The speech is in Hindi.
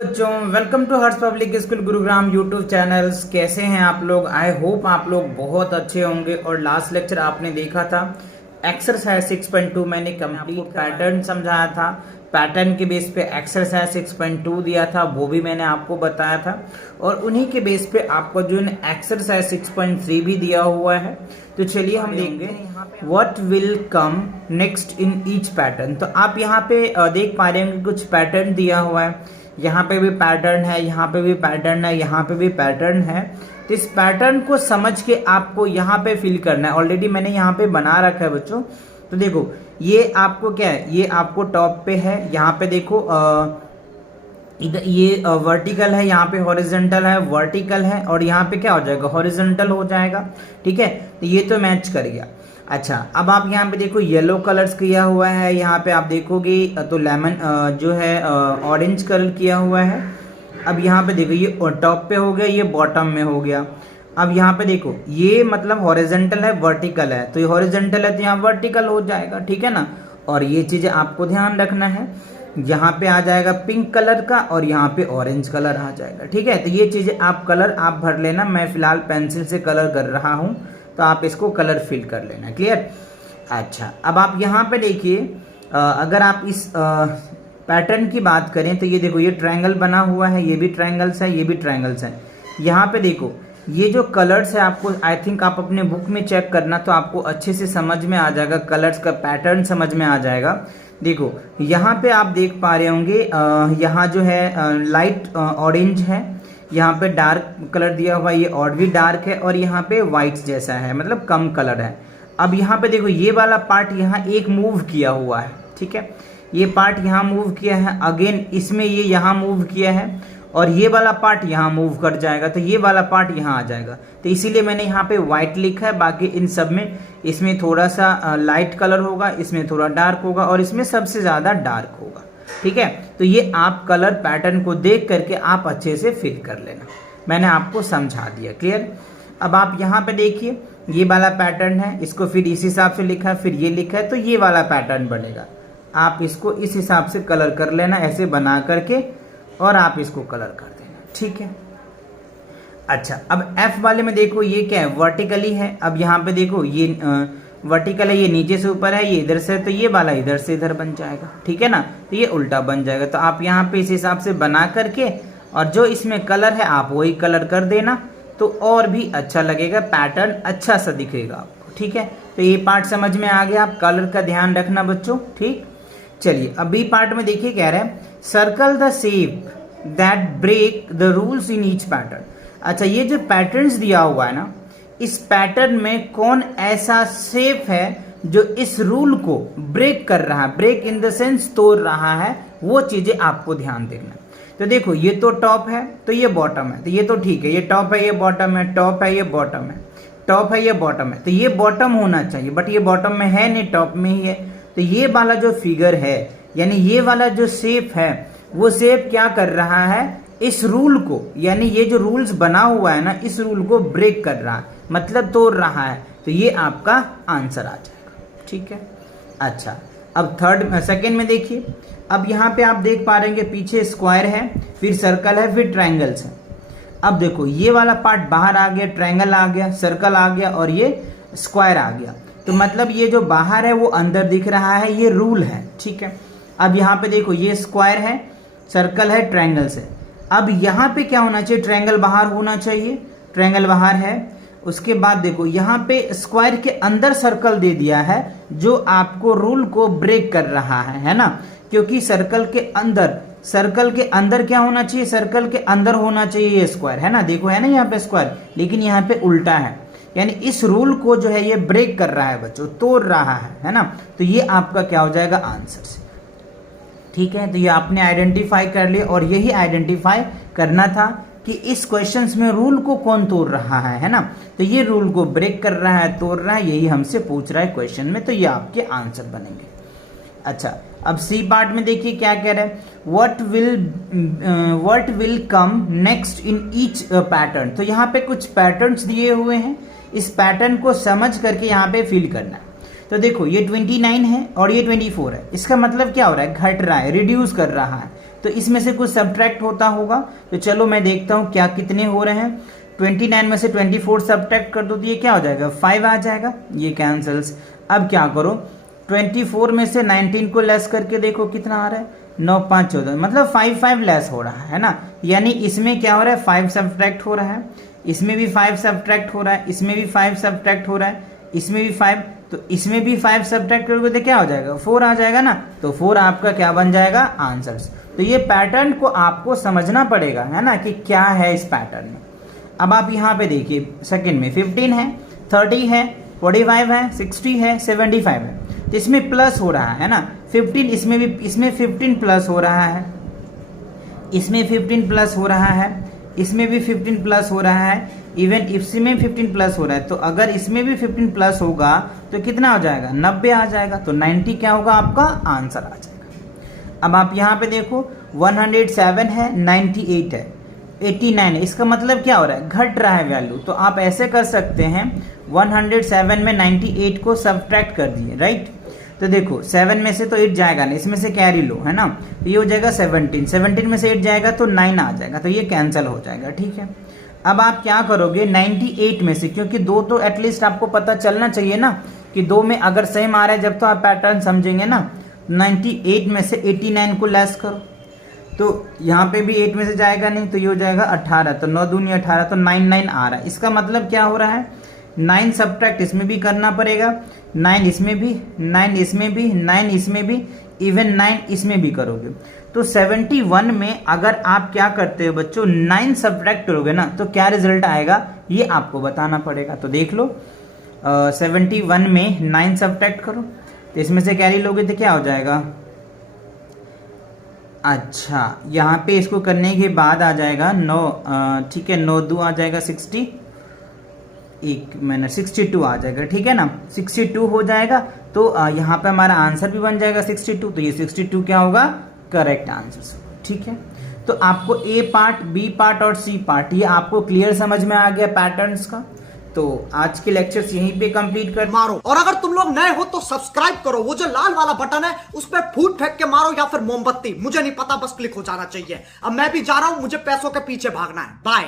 बच्चों, welcome to Harsh public school Gurugram YouTube channels. कैसे हैं आप लोग? आई होप आप लोग बहुत अच्छे होंगे। और लास्ट लेक्चर आपने देखा था एक्सरसाइज 6.2 मैंने कंप्लीट पैटर्न समझाया था। पैटर्न के बेस पे एक्सरसाइज 6.2 दिया था, वो भी मैंने आपको बताया था। और उन्हीं के बेस पे आपको जो एक्सरसाइज 6.3 भी दिया हुआ है। तो चलिए हम देखेंगे what will come next in each pattern. तो आप यहाँ पे देख पा रहे हैं कुछ पैटर्न दिया हुआ है। यहाँ पे भी पैटर्न है, यहाँ पे भी पैटर्न है, यहाँ पे भी पैटर्न है। तो इस पैटर्न को समझ के आपको यहाँ पे फिल करना है। ऑलरेडी मैंने यहाँ पे बना रखा है बच्चों। तो देखो ये आपको क्या है, ये आपको टॉप पे है। यहाँ पे देखो इधर ये वर्टिकल है, यहाँ पे हॉरिजॉन्टल है, वर्टिकल है, और यहाँ पे क्या हो जाएगा, हॉरिजॉन्टल हो जाएगा। ठीक है, तो ये तो मैच कर गया। अच्छा, अब आप यहाँ पे देखो येलो कलर्स किया हुआ है। यहाँ पे आप देखोगे तो लेमन जो है ऑरेंज कलर किया हुआ है। अब यहाँ पे देखो ये टॉप पे हो गया, ये बॉटम में हो गया। अब यहाँ पे देखो ये मतलब हॉरिजॉन्टल है, वर्टिकल है, तो ये हॉरिजॉन्टल है तो यहाँ वर्टिकल हो जाएगा। ठीक है ना। और ये चीज़ें आपको ध्यान रखना है। यहाँ पे आ जाएगा पिंक कलर का और यहाँ पे ऑरेंज कलर आ जाएगा। ठीक है, तो ये चीज़ें आप कलर आप भर लेना। मैं फिलहाल पेंसिल से कलर कर रहा हूँ, तो आप इसको कलर फिल कर लेना। क्लियर। अच्छा, अब आप यहाँ पे देखिए, अगर आप इस पैटर्न की बात करें तो ये देखो ये ट्रायंगल बना हुआ है, ये भी ट्रायंगल्स है, ये भी ट्रायंगल्स है। यहाँ पे देखो ये जो कलर्स है, आपको आई थिंक आप अपने बुक में चेक करना, तो आपको अच्छे से समझ में आ जाएगा, कलर्स का पैटर्न समझ में आ जाएगा। देखो यहाँ पे आप देख पा रहे होंगे, यहाँ जो है लाइट ऑरेंज है, यहाँ पे डार्क कलर दिया हुआ है, ये और भी डार्क है, और यहाँ पे वाइट जैसा है, मतलब कम कलर है। अब यहाँ पे देखो ये वाला पार्ट यहाँ एक मूव किया हुआ है। ठीक है, ये पार्ट यहाँ मूव किया है, अगेन इसमें ये यहाँ मूव किया है, और ये वाला पार्ट यहाँ मूव कर जाएगा, तो ये वाला पार्ट यहाँ आ जाएगा। तो इसीलिए मैंने यहाँ पे व्हाइट लिखा है। बाकी इन सब में इसमें थोड़ा सा लाइट कलर होगा, इसमें थोड़ा डार्क होगा, और इसमें सबसे ज़्यादा डार्क होगा। ठीक है, तो ये आप कलर पैटर्न को देख करके आप अच्छे से फिल कर लेना। मैंने आपको समझा दिया। क्लियर। अब आप यहाँ पे देखिए ये वाला पैटर्न है, इसको फिर इस हिसाब से लिखा है, फिर ये लिखा है, तो ये वाला पैटर्न बनेगा। आप इसको इस हिसाब से कलर कर लेना, ऐसे बना करके, और आप इसको कलर कर देना। ठीक है। अच्छा, अब एफ वाले में देखो ये क्या है, वर्टिकली है। अब यहाँ पे देखो ये वर्टिकल है, ये नीचे से ऊपर है, ये इधर से, तो ये वाला इधर से इधर बन जाएगा। ठीक है ना, तो ये उल्टा बन जाएगा। तो आप यहाँ पे इस हिसाब से बना करके, और जो इसमें कलर है आप वही कलर कर देना, तो और भी अच्छा लगेगा, पैटर्न अच्छा सा दिखेगा आपको। ठीक है, तो ये पार्ट समझ में आ गया। आप कलर का ध्यान रखना बच्चों। ठीक, चलिए अब बी पार्ट में देखिए क्या रहा है, circle the shape that break the rules in each pattern. अच्छा, ये जो पैटर्न्स दिया हुआ है ना, इस पैटर्न में कौन ऐसा शेप है जो इस रूल को ब्रेक कर रहा है, ब्रेक इन द सेंस तोड़ रहा है, वो चीजें आपको ध्यान देना। तो देखो ये तो टॉप है, तो ये बॉटम है, तो ये तो ठीक है, ये टॉप है, ये बॉटम है, टॉप है, ये बॉटम है, टॉप है, ये बॉटम है, तो ये बॉटम होना चाहिए, बट ये बॉटम में है नहीं, टॉप में ही है। तो ये वाला जो फिगर है, यानी ये वाला जो शेप है, वो शेप क्या कर रहा है, इस रूल को, यानी ये जो रूल्स बना हुआ है ना, इस रूल को ब्रेक कर रहा है, मतलब तोड़ रहा है। तो ये आपका आंसर आ जाएगा। ठीक है। अच्छा, अब सेकंड में देखिए, अब यहाँ पे आप देख पा रहे हैं पीछे स्क्वायर है, फिर सर्कल है, फिर ट्रायंगल्स है। अब देखो ये वाला पार्ट बाहर आ गया, ट्रायंगल आ गया, सर्कल आ गया, और ये स्क्वायर आ गया। तो मतलब ये जो बाहर है वो अंदर दिख रहा है, ये रूल है। ठीक है। अब यहाँ पे देखो ये स्क्वायर है, सर्कल है, ट्रायंगल्स है। अब यहाँ पे क्या होना चाहिए, ट्रायंगल बाहर होना चाहिए, ट्रायंगल बाहर है। उसके बाद देखो यहाँ पे स्क्वायर के अंदर सर्कल दे दिया है, जो आपको रूल को ब्रेक कर रहा है ना, क्योंकि सर्कल के अंदर क्या होना चाहिए, सर्कल के अंदर होना चाहिए ये स्क्वायर, है ना। देखो है ना यहाँ पे स्क्वायर, लेकिन यहाँ पे उल्टा है, यानी इस रूल को जो है ये ब्रेक कर रहा है बच्चों, तोड़ रहा है ना। तो ये आपका क्या हो जाएगा, आंसर से। ठीक है, तो ये आपने आइडेंटिफाई कर लिया, और यही आइडेंटिफाई करना था कि इस क्वेश्चंस में रूल को कौन तोड़ रहा है ना। तो ये रूल को ब्रेक कर रहा है, तोड़ रहा है, यही हमसे पूछ रहा है क्वेश्चन में, तो ये आपके आंसर बनेंगे। अच्छा, अब सी पार्ट में देखिए क्या कह रहा है, what will come next in each pattern. तो यहाँ पे कुछ पैटर्न्स दिए हुए हैं, इस पैटर्न को समझ करके यहाँ पे फिल करना है। तो देखो ये 29 है और ये 24 है, इसका मतलब क्या हो रहा है, घट रहा है, रिड्यूस कर रहा है। तो इसमें से कुछ सब्ट्रैक्ट होता होगा। तो चलो मैं देखता हूँ क्या कितने हो रहे हैं। 29 में से 24 सब्ट्रैक्ट कर दो तो ये क्या हो जाएगा, 5 आ जाएगा, ये कैंसल्स। अब क्या करो, 24 में से 19 को लेस करके देखो कितना आ रहा है, 9 5 14, मतलब 5 लेस हो रहा है ना। यानी इसमें क्या हो रहा है, 5 सब्ट्रैक्ट हो रहा है, इसमें भी 5 सब्ट्रैक्ट हो रहा है, इसमें भी 5 सब्ट्रैक्ट हो रहा है, इसमें भी 5, तो इसमें भी 5 सब्ट्रैक्ट करोगे तो क्या हो जाएगा, 4 आ जाएगा ना। तो 4 आपका क्या बन जाएगा, आंसर्स। तो ये पैटर्न को आपको समझना पड़ेगा, है ना, कि क्या है इस पैटर्न में। अब आप यहाँ पे देखिए, सेकंड में 15 है, 30 है, 45 है, 60 है, 75 है, तो इसमें प्लस हो रहा है ना 15, इसमें भी, इसमें 15 प्लस हो रहा है, इसमें 15 प्लस हो रहा है, इसमें भी 15 प्लस हो रहा है, इवन इसमें 15 प्लस हो रहा है। तो अगर इसमें भी 15 प्लस होगा तो कितना हो जाएगा, 90 आ जाएगा। तो 90 क्या होगा, आपका आंसर आ जाएगा। अब आप यहाँ पे देखो 107 है, 98 है, 89 है, इसका मतलब क्या हो रहा है, घट रहा है वैल्यू। तो आप ऐसे कर सकते हैं, 107 में 98 को सब्ट्रैक्ट कर दिए, राइट। तो देखो 7 में से तो 8 जाएगा ना, इसमें से कैरी लो, है ना, तो ये हो जाएगा 17, 17 में से 8 जाएगा तो 9 आ जाएगा, तो ये कैंसिल हो जाएगा, ठीक है। अब आप क्या करोगे, 98 में से, क्योंकि 2 तो एटलीस्ट आपको पता चलना चाहिए ना कि 2 में अगर सेम आ रहा है, जब तो आप पैटर्न समझेंगे ना। 98 में से 89 को लेस करो, तो यहाँ पे भी 8 में से जाएगा नहीं, तो ये हो जाएगा 18, तो 9 दूनी 18, तो 9 आ रहा है। इसका मतलब क्या हो रहा है, 9 सब्ट्रैक्ट इसमें भी करना पड़ेगा, 9 इसमें भी, 9 इसमें भी, 9 इसमें भी, इवन 9 इसमें भी करोगे। तो 71 में अगर आप क्या करते हो बच्चों, 9 सब्ट्रैक्ट करोगे ना, तो क्या रिजल्ट आएगा ये आपको बताना पड़ेगा। तो देख लो 71 में 9 सब्ट्रैक्ट करो, तो इसमें से कैरी लोगे तो क्या हो जाएगा, अच्छा यहाँ पे इसको करने के बाद आ जाएगा 9, ठीक है, 9 2 आ जाएगा 60, एक मैंने 62 आ जाएगा, ठीक है ना, 62 हो जाएगा। तो यहाँ पे हमारा आंसर भी बन जाएगा 62, तो ये 62 क्या होगा, करेक्ट आंसर, ठीक है। तो आपको ए पार्ट, बी पार्ट और सी पार्ट ये आपको क्लियर समझ में आ गया पैटर्न्स का। तो आज के लेक्चर्स यहीं पे कंप्लीट कर मारो, और अगर तुम लोग नए हो तो सब्सक्राइब करो, वो जो लाल वाला बटन है उस पर फूट फेंक के मारो या फिर मोमबत्ती, मुझे नहीं पता, बस क्लिक हो जाना चाहिए। अब मैं भी जा रहा हूं, मुझे पैसों के पीछे भागना है। बाय।